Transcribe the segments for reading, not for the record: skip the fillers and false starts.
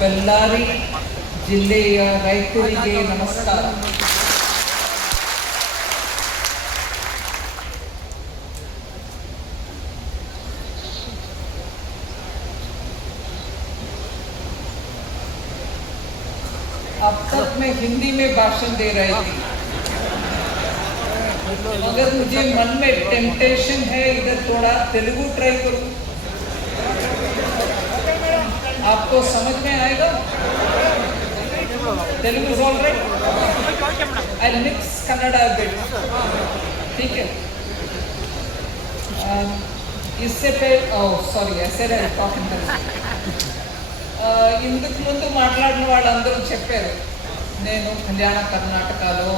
ಬೆಳ್ಳಾರಿ ಜಿಲ್ಲೆಯ ರೈತರಿಗೆ ನಮಸ್ಕಾರ. अब तक मैं हिंदी में भाषण दे रही थी, मगर मुझे मन में टेम्पटेशन है इधर थोड़ा तेलुगु ट्राई करूं. आपको समझ में आएगा? Telugu is all right. I mix Kannada a bit. ठीक है. इससे सॉरी ऐसे टॉकिंग ఇందుకు ముందు మాట్లాడిన వాళ్ళందరూ చెప్పారు, నేను కళ్యాణ కర్ణాటకలో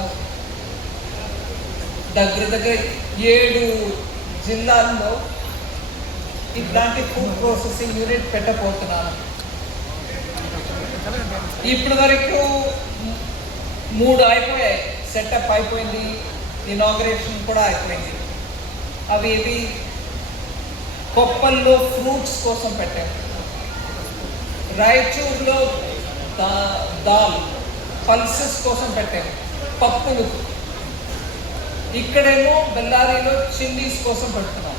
దగ్గర 7 జిల్లాల్లో ఇట్లాంటి ఫుడ్ ప్రాసెసింగ్ యూనిట్ పెట్టబోతున్నాను. ఇప్పటి వరకు 3 అయిపోయాయి, సెటప్ అయిపోయింది, ఇనాగ్రేషన్ కూడా అయిపోయింది. అవి ఇవి కొప్పల్లో ఫ్రూట్స్ కోసం పెట్టాము, రాయచూరులో దాల్ పల్సెస్ కోసం పెట్టాము, పప్పులు. ఇక్కడేమో బెల్లారిలో చిల్లీస్ కోసం పెడుతున్నాం.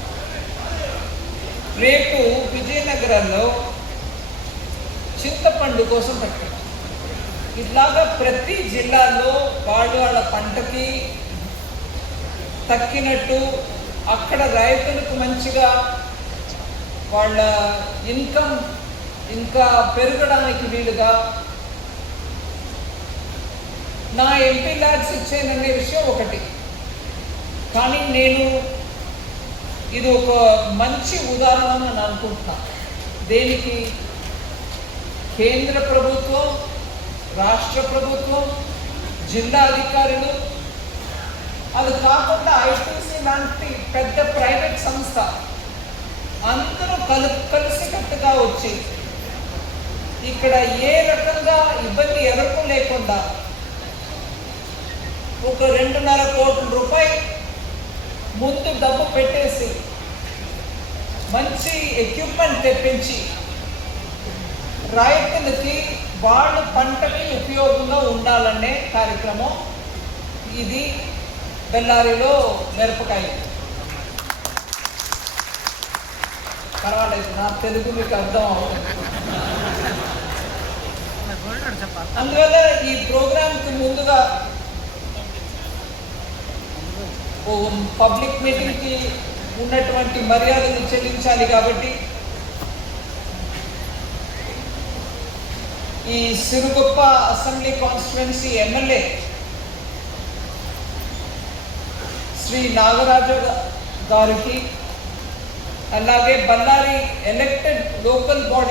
రేపు విజయనగరంలో చింతపండు కోసం పెట్టాం. ఇట్లాగా ప్రతి జిల్లాలో వాళ్ళ పంటకి తక్కినట్టు అక్కడ రైతులకు మంచిగా వాళ్ళ ఇన్కమ్ ఇంకా పెరగడానికి వీలుగా నా ఎంపీ ల్యాడ్స్ ఇచ్చాననే విషయం ఒకటి. కానీ నేను ఇది ఒక మంచి ఉదాహరణ అని అనుకుంటున్నాను. దేనికి? కేంద్ర ప్రభుత్వం, రాష్ట్ర ప్రభుత్వం, జిల్లా అధికారులు, అది కాకుండా ఐటీసీ లాంటి పెద్ద ప్రైవేట్ సంస్థ అందరూ కలిసికట్టుగా వచ్చి ఇక్కడ ఏ రకంగా ఇబ్బంది ఎవరికూ లేకుండా ఒక 2.5 కోట్ల రూపాయలు ముందు డబ్బు పెట్టేసి మంచి ఎక్విప్మెంట్ తెప్పించి రైతులకి వాళ్ళ పంటకి ఉపయోగంగా ఉండాలనే కార్యక్రమం ఇది. బెల్లారిలో మిరపకాయ పర్వాలేదు, నా తెలుగు మీకు అర్థం అవుతుంది. అందువల్ల ఈ ప్రోగ్రాంకి ముందుగా పబ్లిక్ మీటింగ్కి ఉన్నటువంటి మర్యాదలు చెల్లించాలి కాబట్టి ఈ Siruguppa assembly constituency MLA Shri Nagaraju గారికి, అలాగే బళ్ళారి ఎలక్టెడ్ లోకల్ బాడీ